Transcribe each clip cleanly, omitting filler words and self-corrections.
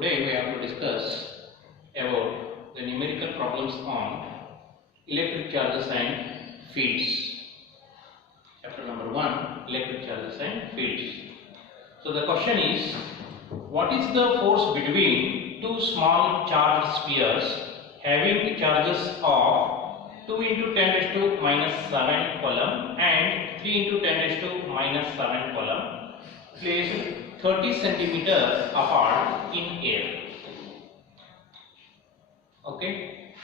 Today we have to discuss about the numerical problems on electric charges and fields. Chapter number 1, electric charges and fields. So the question is, what is the force between two small charged spheres having charges of 2 into 10 raised to minus 7 coulomb and 3 into 10 raised to minus 7 coulomb placed 30 centimeters apart in air? Okay,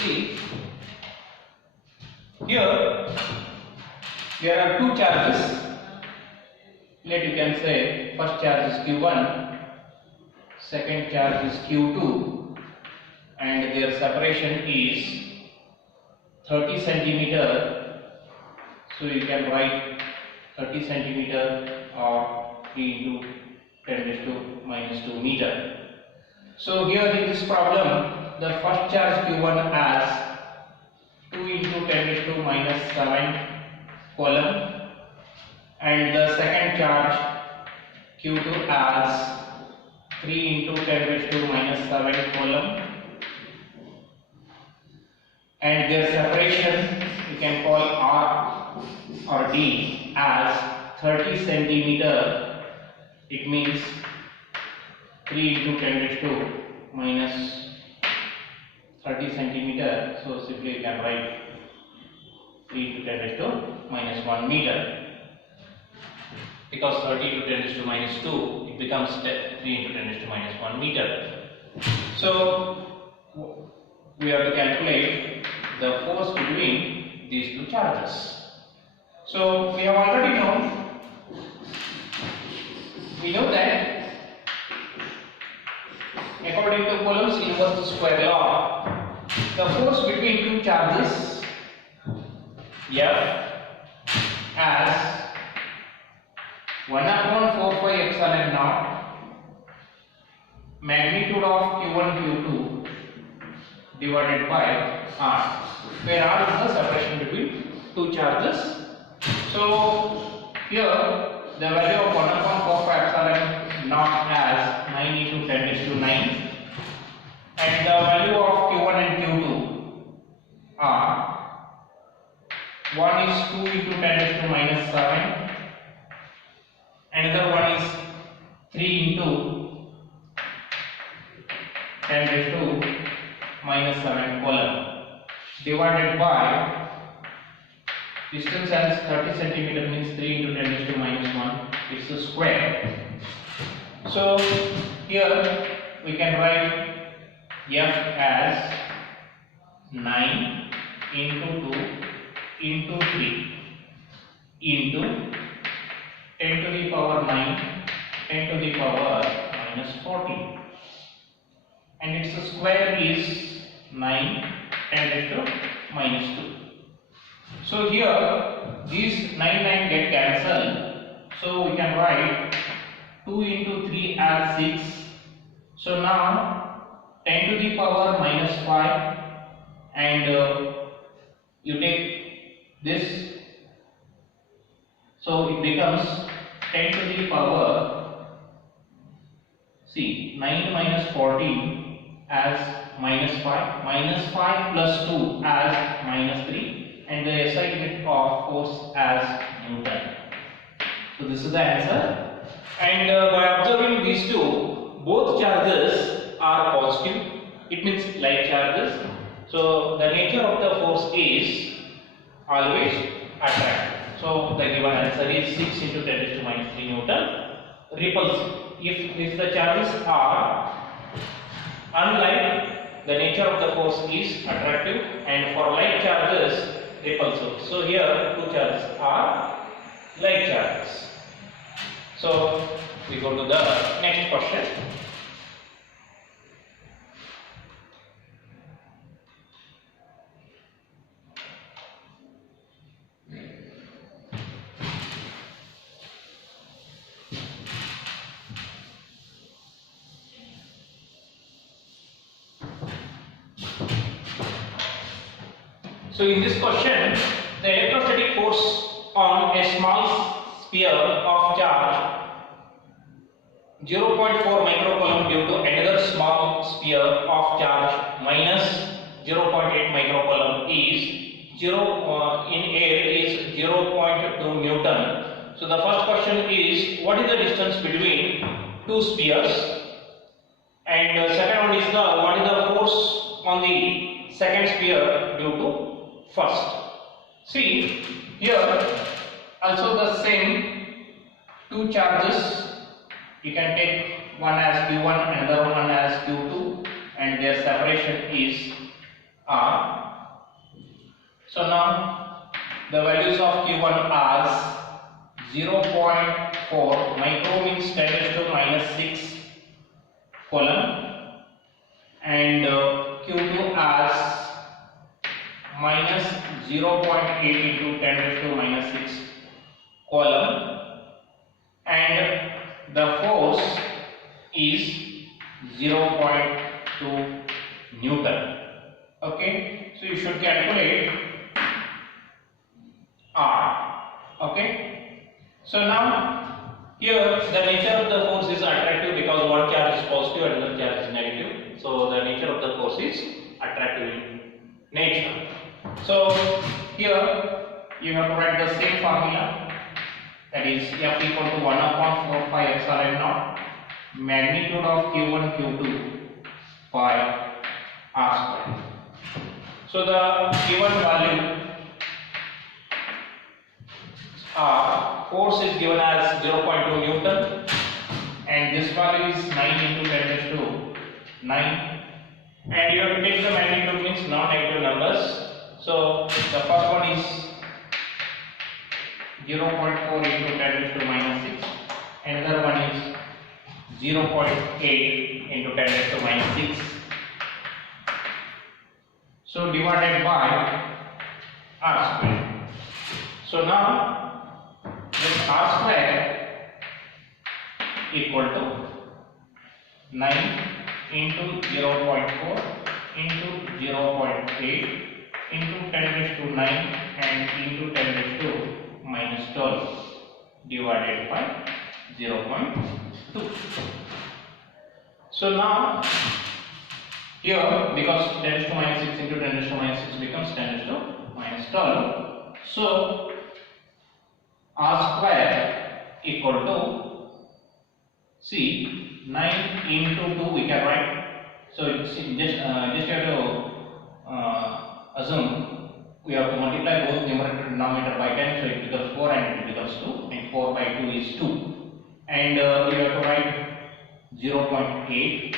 see, here there are two charges. Let you can say first charge is Q1, second charge is Q2, and their separation is 30 centimeter. So you can write 30 centimeter or 3 into 10 raised to minus 2 meter. So here in this problem, the first charge Q1 has 2 into 10 raised to minus 7 coulomb, and the second charge Q2 has 3 into 10 raised to minus 7 coulomb, and their separation you can call R or D as 30 centimeter. It means 3 into 10 raised to minus 30 centimeter. So simply you can write 3 into 10 raised to minus 1 meter. Because 30 into 10 raised to minus 2, it becomes 3 into 10 raised to minus 1 meter. So we have to calculate the force between these two charges. So we have already known, we know that according to Coulomb's inverse square law, the force between two charges F as 1 upon 4 pi epsilon naught magnitude of Q1 Q2 divided by R, where R is the separation between two charges. So here the value of 1 upon 4 pi epsilon naught as 9 into 10 raised to 9, and the value of Q1 and Q2 are, one is 2 into 10 raised to minus 7, another one is 3 into 10 raised to minus 7 coulomb, divided by distance as 30 centimeter means 3 into 10 raised to minus 1, it's a square. So here we can write F as 9 into 2 into 3 into 10 to the power 9, 10 to the power minus 14, and its square is 9, 10 raised to minus 2. So here these 9 get cancelled, so we can write 2 into 3 as 6. So now 10 to the power minus 5, and you take this, so it becomes 10 to the power, see, 9 minus 14 as minus 5, minus 5 plus 2 as minus 3, and the SI unit of force as Newton. So this is the answer. And by observing these two, both charges are positive. It means like charges. So the nature of the force is always attractive. So the given answer is 6 into 10 raised to minus 3 Newton. Repulsive. If the charges are unlike, the nature of the force is attractive, and for like charges repulsive. So here two charges are like charges. So we go to the next question. So in this question, the electrostatic force on a small sphere of charge 0.4 microcoulomb due to another small sphere of charge minus 0.8 microcoulomb is 0 in air is 0.2 Newton. So the first question is, what is the distance between two spheres? And second one is what is the force on the second sphere due to first. See here also the same two charges. You can take one as Q1, another one as Q2, and their separation is R. So now the values of Q1 are 0.4 micro means 10 raised to minus 6 Coulomb, and Q2 as minus 0.8 into 10 raised to minus 6 Coulomb, and the force is 0.2 Newton. Okay, so you should calculate R. Okay, so now here the nature of the force is attractive because one charge is positive and another charge is negative. So the nature of the force is attractive in nature. So here you have to write the same formula, that is F equal to 1 upon 4 pi epsilon naught magnitude of Q1 Q2 by R square. So the given value force is given as 0.2 Newton, and this value is 9 into 10 raised to 9, and you have to take the magnitude means non-negative numbers. So the first one is 0.4 into 10 raised to minus 6, another one is 0.8 into 10 raised to minus 6. So divided by R square. So now this R square equal to 9 into 0.4 into 0.8 into 10 raised to 9 and into 10 raised to minus 12 divided by 0.2. So now here, because 10 raised to minus 6 into 10 raised to minus 6 becomes 10 raised to minus 12. So R square equal to, see, 9 into 2 we can write. So just have to assume we have to multiply both numerator and denominator by 10, so it becomes 4 and it becomes 2, and 4 by 2 is 2, and we have to write 0.8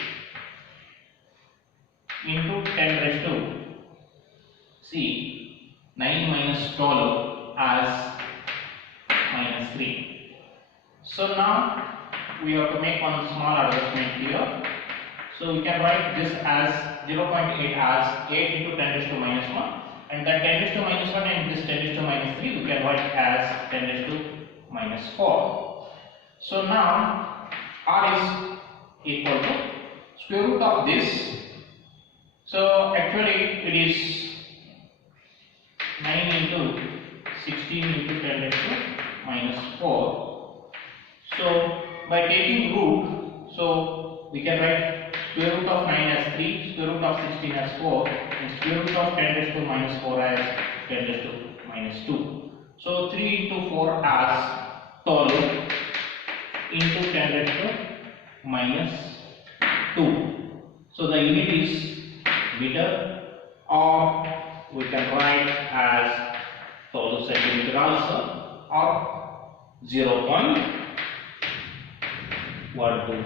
into 10 raised to, see, 9 minus 12 as minus 3. So now we have to make one small adjustment here. So we can write this as 0.8 as 8 into 10 raised to minus 1, and that 10 raised to minus 1 and this 10 raised to minus 3 we can write as 10 raised to minus 4. So now R is equal to square root of this. So actually it is 9 into 16 into 10 raised to minus 4. So by taking root, so we can write square root of 9 as 3, square root of 16 as 4, and square root of 10 raised to minus 4 as 10 raised to minus 2. So 3 into 4 as 12 into 10 raised to minus 2. So the unit is meter, or we can write as 12 centimeter also, or 0.12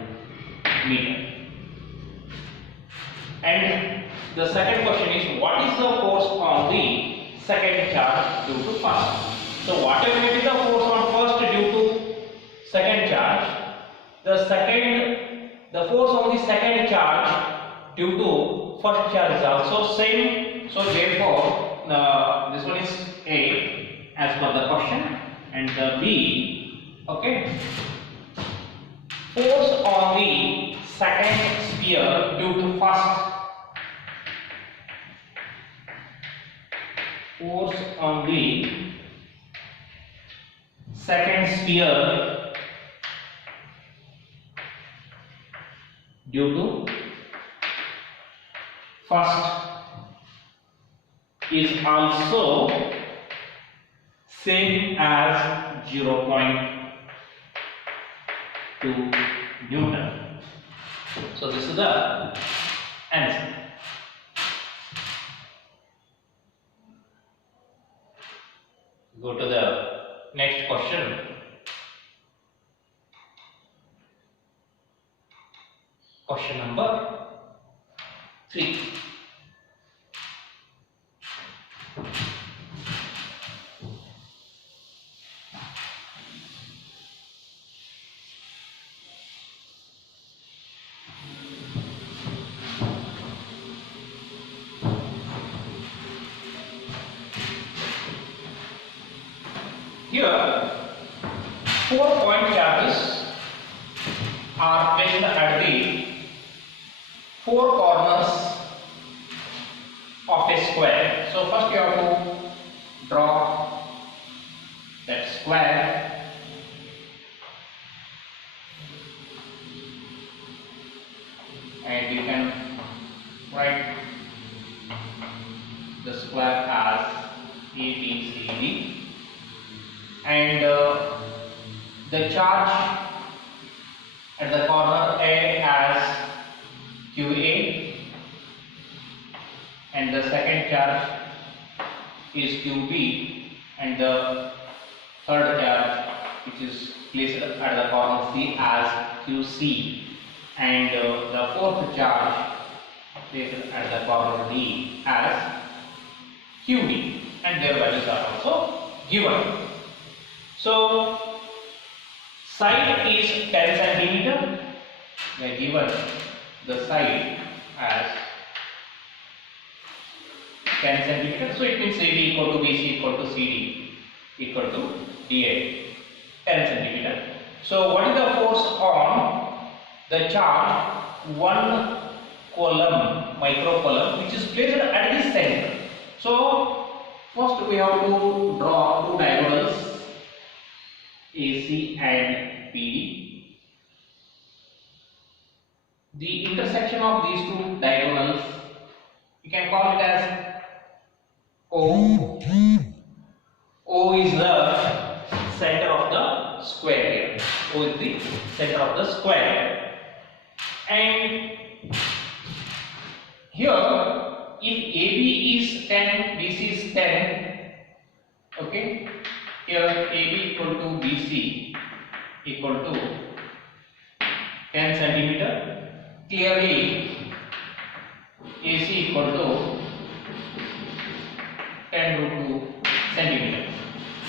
meter. And the second question is, what is the force on the second charge due to first? So whatever it is the force on first due to second charge, the force on the second charge due to first charge is also same. So therefore this one is A as per the question, and the B, okay, force on the second sphere due to first, force on the second sphere due to first is also same as 0.2 Newton. So this is the answer. Go to the next question. Question number 3. Here, 4-point charges are placed at the 4 corners of a square. So first you have to draw that square. And you can write the square as ABCD. And the charge at the corner A as QA, and the second charge is QB, and the third charge, which is placed at the corner C, as QC, and the fourth charge placed at the corner D as QD, and their values are also given. So side is 10 centimeter. We are given the side as 10 centimeter. So it means AB equal to BC equal to CD equal to DA, 10 centimeter. So what is the force on the charge 1 Coulomb, microcoulomb, which is placed at the center? So first we have to draw 2 diagonals, AC and BD. The intersection of these 2 diagonals, you can call it as O. O is the center of the square here. O is the center of the square. And here, if AB is 10, BC is 10, okay? Here AB equal to BC equal to 10 centimeter. Clearly AC equal to 10√2 centimeter.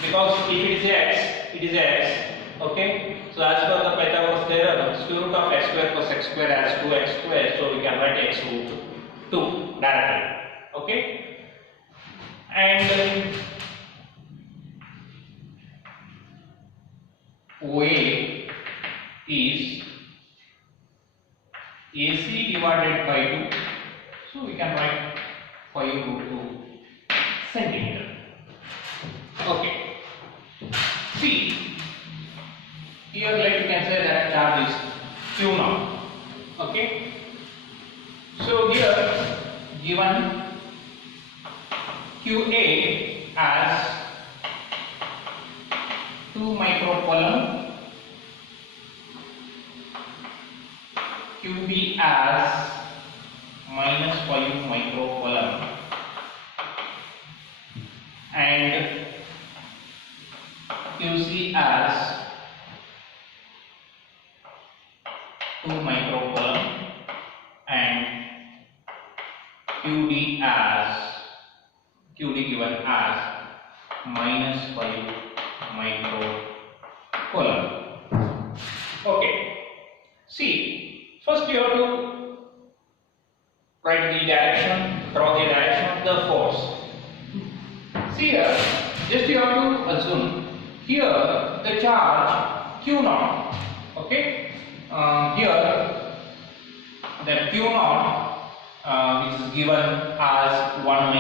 Because if it is x, it is x. Okay. So as per the Pythagoras theorem, square root of x square plus x square as 2x square. So we can write x root 2 directly. Okay. And OA is AC divided by 2, so we can write 5√2 centimeter. Okay. See, here let you can say that charge is Q0. Okay. So here given QA as 2 microcoulomb, QB as -5 microcoulomb, and QC as 2 microcoulomb, and QD given as -5 microcoulomb. Okay. See, first you have to write the direction, draw the direction of the force. See here, just you have to assume here the charge Q0. Okay. Here that Q0 which is given as 1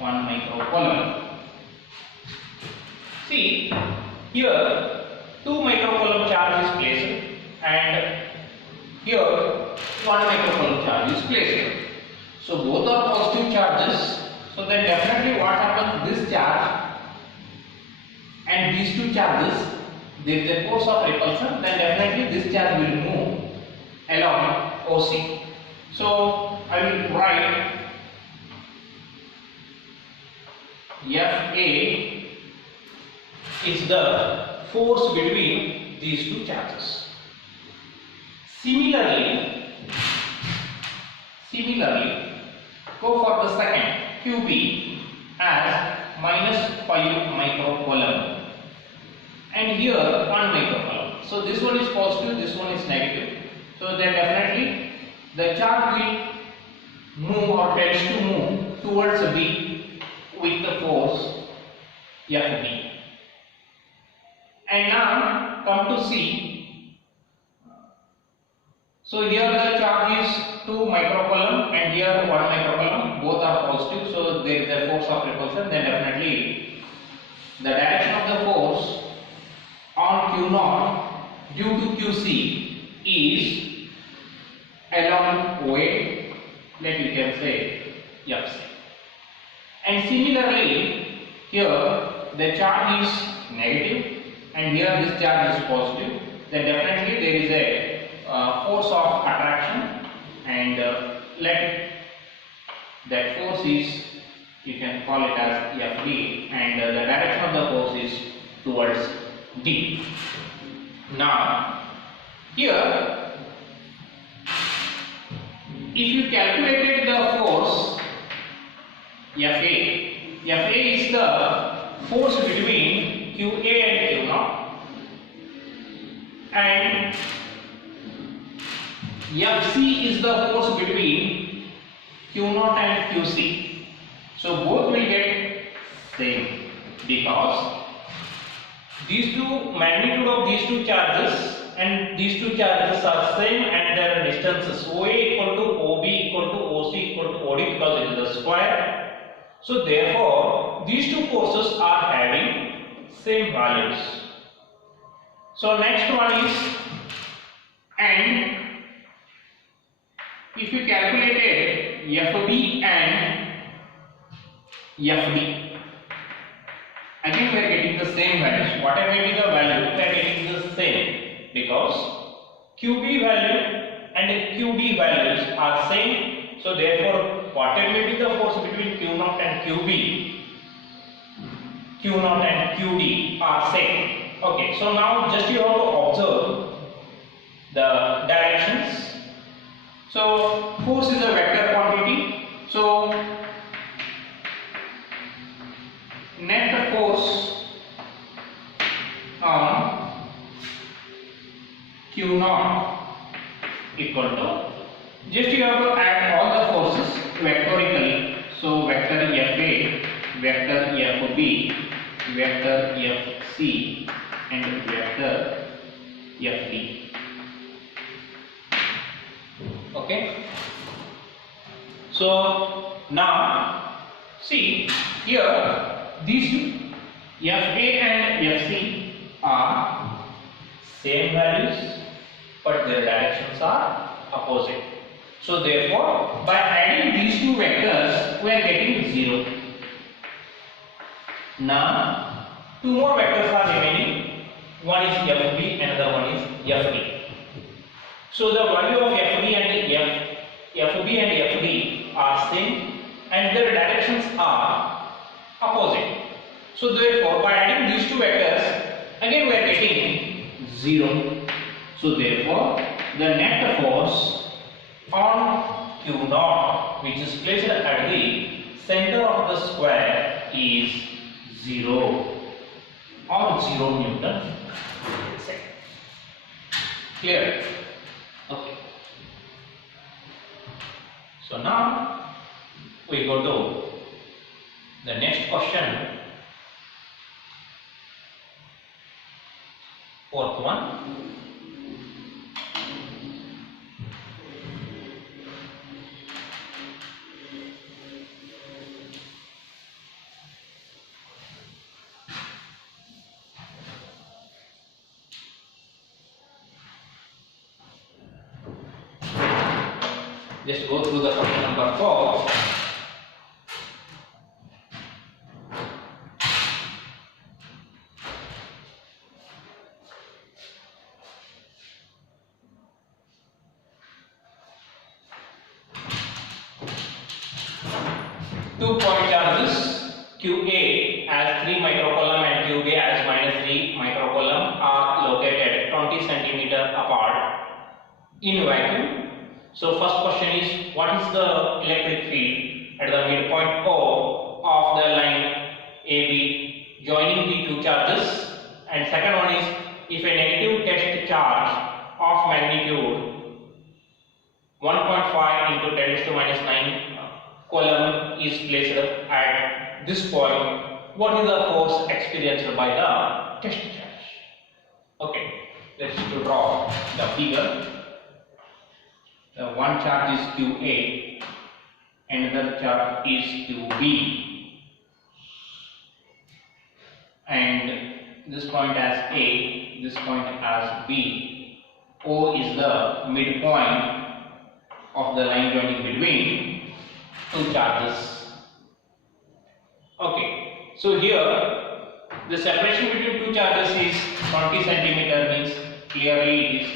microcoulomb. See here 2 microcoulomb charge is placed, and So both are positive charges. So then definitely what happens, this charge and these two charges, there is a force of repulsion, then definitely this charge will move along OC. So I will write FA is the force between these two charges. Similarly, go for the second, QB as -5 microcoulomb and here 1 microcoulomb. So this one is positive, this one is negative. So then definitely the charge will move or tends to move towards B with the force FB. And now come to C. So here the charge is 2 microcoulomb and here 1 microcoulomb, both are positive, so there is a force of repulsion. Then definitely the direction of the force on Q0 due to QC is along OA, let you can say FC. And similarly here the charge is negative and here this charge is positive, then definitely there is a force of attraction, and let that force is, you can call it as FD, and the direction of the force is towards D. Now here if you calculated the force FA is the force between QA and Q0, and FC is the force between Q0 and QC. So both will get same because these two magnitude of these two charges and these two charges are same and their distances OA equal to OB equal to OC equal to OD because it is a square. So therefore these two forces are having same values. So next one is, and if you calculated FB and FD, again we are getting the same values. Whatever may be the value, we are getting the same because QB value and QD values are same. So therefore whatever may be the force between Q0 and QB, Q0 and QD are same. Okay, so now just you have to observe the directions. So force is a vector quantity. So net force on Q0 equal to, just you have to add all the forces vectorically. So vector FA, vector FB, vector FC and vector FD. Okay, so now see here these FA and FC are same values but their directions are opposite. So therefore by adding these two vectors we are getting 0. Now two more vectors are remaining, one is FB, another one is FD. So the value of FB and FD are same and their directions are opposite. So therefore by adding these two vectors again we are getting 0. So therefore the net force on Q0, which is placed at the center of the square, is 0 or 0 Newton. Clear? Okay. So now we go to the next question, fourth one. Just go through the question number 4. Two-point charges QA as 3 microcoulomb and QB as -3 microcoulomb are located 20 centimeter apart in vacuum. So first question is, what is the electric field at the midpoint O of the line AB joining the two charges? And second one is, if a negative test charge of magnitude 1.5 into 10 to minus 9 Coulomb is placed at this point, what is the force experienced by the test charge? Okay, let's draw the figure. The one charge is QA, another charge is QB, and this point as A, this point as B. O is the midpoint of the line joining between two charges. Okay, so here the separation between two charges is 20 centimeter, means clearly it is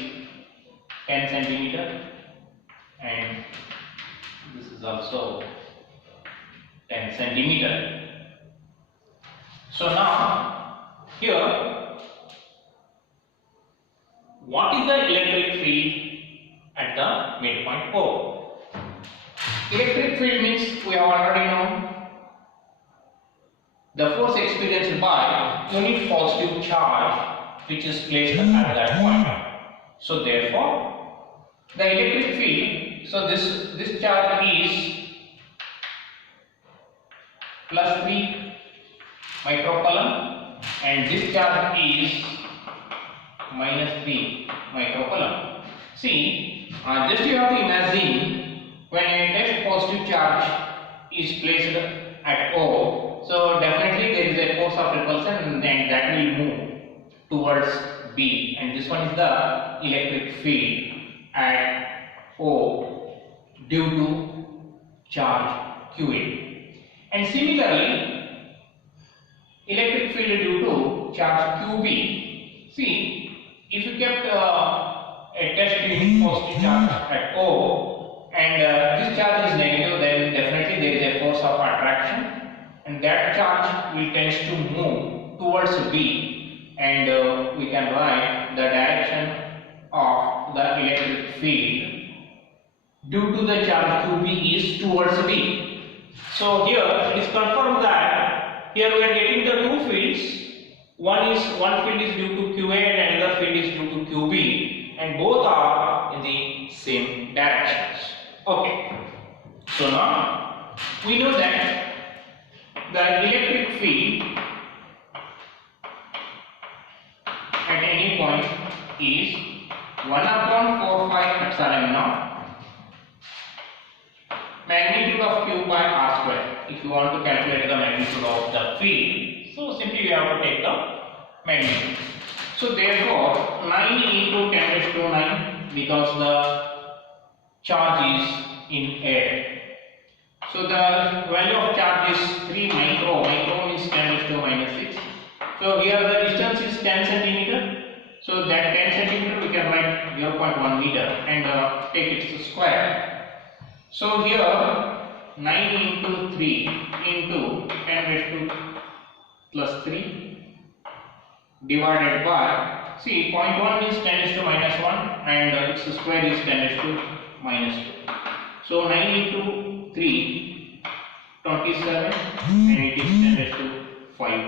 10 centimeter, and this is also 10 centimeter. So now here, what is the electric field at the midpoint O? Electric field means we have already known the force experienced by unit positive charge which is placed at that point. So therefore, the electric field, so this charge is plus 3 microcoulomb and this charge is minus 3 microcoulomb. See, just you have to imagine when a test positive charge is placed at O, so definitely there is a force of repulsion and that will move towards B, and this one is the electric field at O due to charge QA. And similarly, electric field due to charge QB. See, if you kept a test unit positive charge at O and this charge is negative, then definitely there is a force of attraction and that charge will tend to move towards B, and we can write the direction of the electric field due to the charge QB is towards B. So here it is confirmed that here we are getting the two fields. One field is due to QA and another field is due to QB, and both are in the same directions. Okay, so now we know that the electric field at any point is 1/4 epsilon naught magnitude of Q by R square. If you want to calculate the magnitude of the field, so simply we have to take the magnitude. So therefore 9 into 10 raised to 9, because the charge is in air. So the value of charge is 3 micro. Micro means 10 raised to minus 6. So here the distance is 10 centimeter. So that 10 centimeter we can write 0.1 meter and take its square. So here 9 into 3 into 10 raised to plus 3 divided by, see, 0.1 is 10 raised to minus 1 and its square is 10 raised to minus 2. So 9 into 3, 27 and it is 10 raised to 5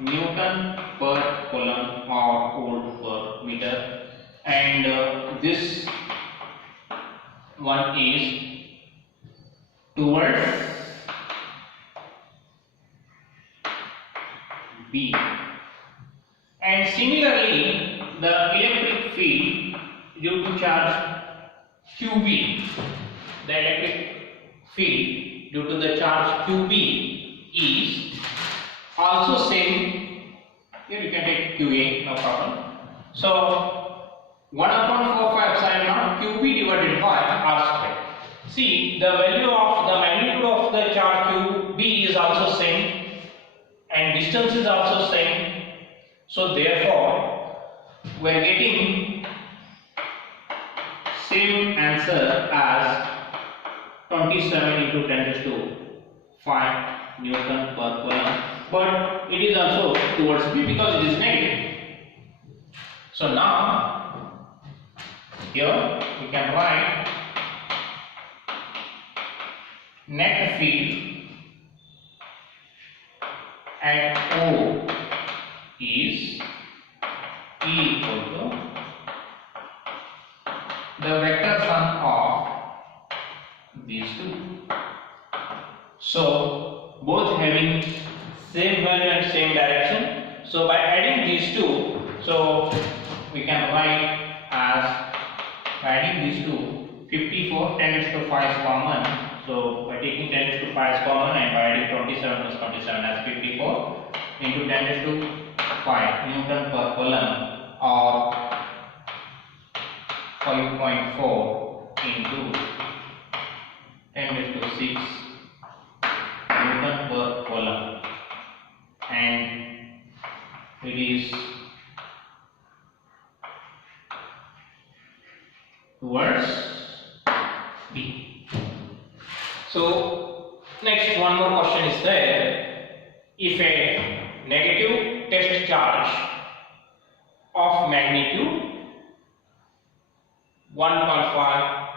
Newton per coulomb or volt per meter, and this one is towards B. And similarly, the electric field due to charge QB, the electric field due to the charge QB is also same. Here you can take QA, no problem. So 1/4 epsilon naught QB divided by R square. See, the value of the magnitude of the charge QB is also same and distance is also same. So therefore, we are getting same answer as 27 into 10 raised to 5 Newton per Coulomb. But it is also towards B because it is negative. So now, here we can write net field at O is E equal to the vector sum of these two. So both having same value and same direction. So by adding these two, so we can write as adding these two, 54 10 raised to 5 is common. So by taking 10 raised to 5 is common and by adding 27 plus 27 as 54 into 10 raised to 5 Newton per Coulomb or 5.4 into 10 raised to 6 Newton per Coulomb, and it is towards B. So next one more question is there. If a negative test charge of magnitude 1.5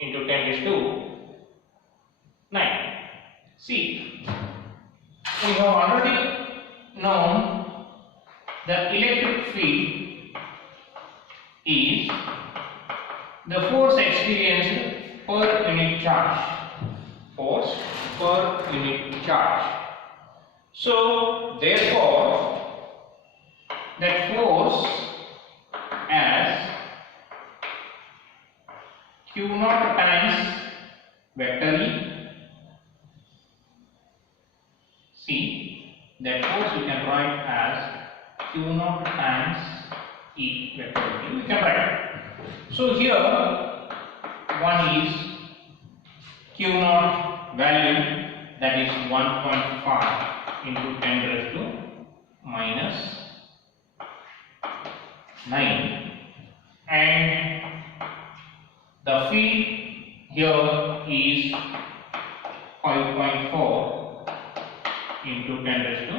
into 10 raised to 9. See, we have already known the electric field is the force experienced per unit charge. Force per unit charge. So therefore, that force as Q naught times vector E. See, that force we can write as Q naught times E vector E. We can write. So here one is Q naught value, that is 1.5 into 10 raised to minus 9, and the field here is 5.4 into 10 raised to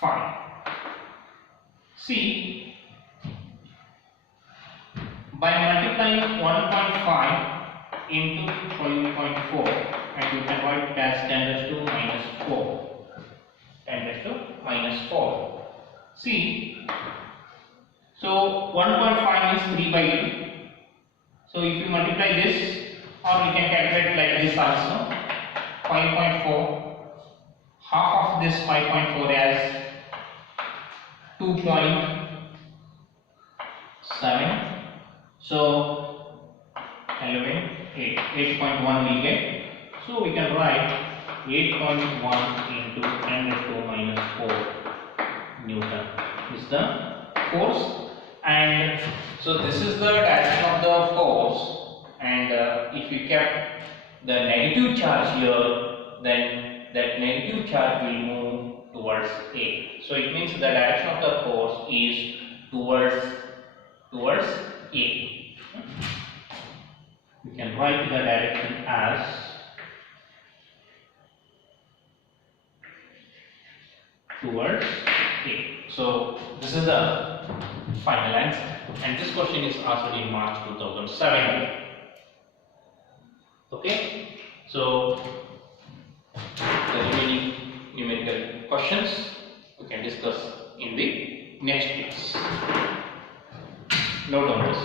5. See, by multiplying 1.5 into 5.4, and you can write it as 10 raised to minus 4. 10 raised to minus 4. See, so 1.5 is 3 by 2. So if you multiply this, or we can calculate like this also, 5.4, half of this 5.4 as 2.7. So 11, 8, 8.1 we get. So we can write 8.1 into 10 raised to minus 4 Newton is the force, and so this is the direction of the force, and if we kept the negative charge here, then that negative charge will move towards A. So it means the direction of the force is towards A. We can write the direction as towards A. So this is the final answer, and this question is asked in March 2007. Okay, so the remaining numerical questions we can discuss in the next class. Note on this.